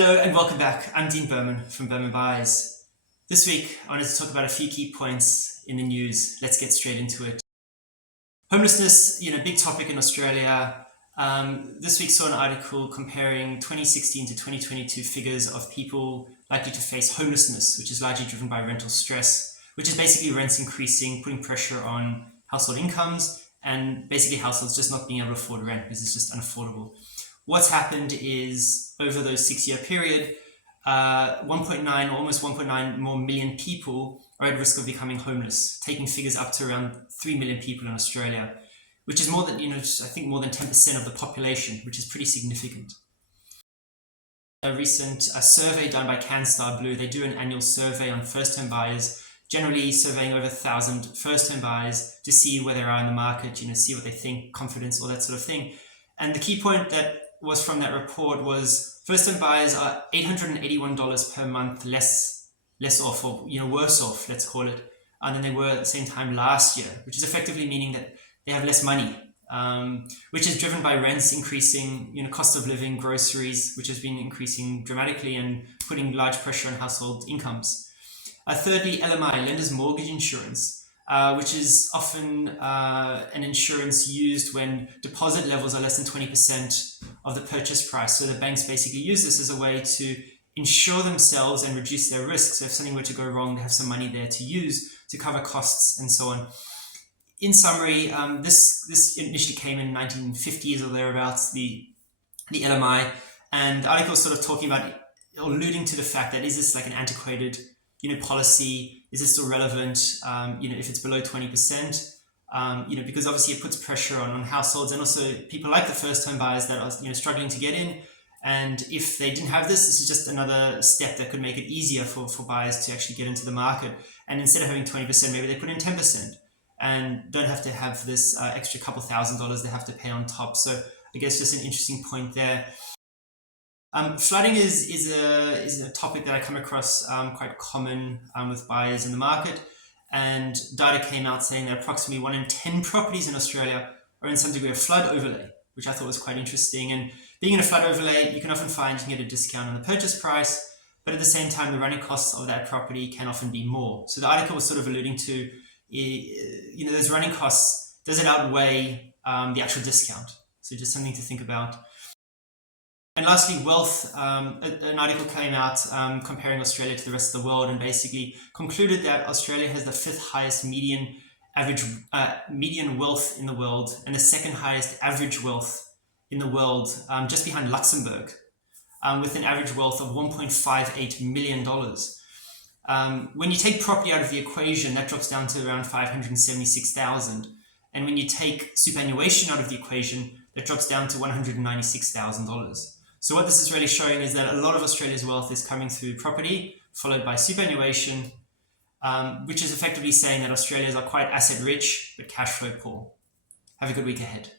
Hello and welcome back. I'm Dean Berman from Berman Buys. This week, I wanted to talk about a few key points in the news. Let's get straight into it. Homelessness, big topic in Australia. This week saw an article comparing 2016 to 2022 figures of people likely to face homelessness, which is largely driven by rental stress, which is basically rents increasing, putting pressure on household incomes, and basically households just not being able to afford rent because it's just unaffordable. What's happened is over those 6-year period, 1.9 or almost 1.9 more million people are at risk of becoming homeless, taking figures up to around 3 million people in Australia, which is more than, I think more than 10% of the population, which is pretty significant. A recent survey done by Canstar Blue, they do an annual survey on first-home buyers, generally surveying over 1,000 first-home buyers to see where they are in the market, see what they think, confidence, all that sort of thing. And the key point that was from that report was first-home buyers are $881 per month less off, or worse off, let's call it, than they were at the same time last year, which is effectively meaning that they have less money, which is driven by rents increasing, cost of living, groceries, which has been increasing dramatically and putting large pressure on household incomes. Thirdly, LMI, lender's mortgage insurance, which is often an insurance used when deposit levels are less than 20% of the purchase price. So the banks basically use this as a way to insure themselves and reduce their risk. So if something were to go wrong, they have some money there to use to cover costs and so on. In summary, this initially came in 1950s or thereabouts, the LMI, and the article is sort of talking about, alluding to the fact that is this like an antiquated policy? Is it still relevant? If it's below 20%, because obviously it puts pressure on households and also people like the first-home buyers that are struggling to get in. And if they didn't have this is just another step that could make it easier for buyers to actually get into the market. And instead of having 20%, maybe they put in 10% and don't have to have this extra couple $1,000s they have to pay on top. So I guess just an interesting point there. Flooding is a topic that I come across quite common with buyers in the market, and data came out saying that approximately 1 in 10 properties in Australia are in some degree of flood overlay, which I thought was quite interesting. And being in a flood overlay, you can often find you can get a discount on the purchase price, but at the same time, the running costs of that property can often be more. So the article was sort of alluding to, those running costs, does it outweigh the actual discount? So just something to think about. And lastly, wealth. An article came out comparing Australia to the rest of the world and basically concluded that Australia has the 5th highest median wealth in the world and the 2nd highest average wealth in the world, just behind Luxembourg, with an average wealth of $1.58 million. When you take property out of the equation, that drops down to around $576,000. And when you take superannuation out of the equation, that drops down to $196,000. So what this is really showing is that a lot of Australia's wealth is coming through property, followed by superannuation, which is effectively saying that Australians are quite asset rich, but cash flow poor. Have a good week ahead.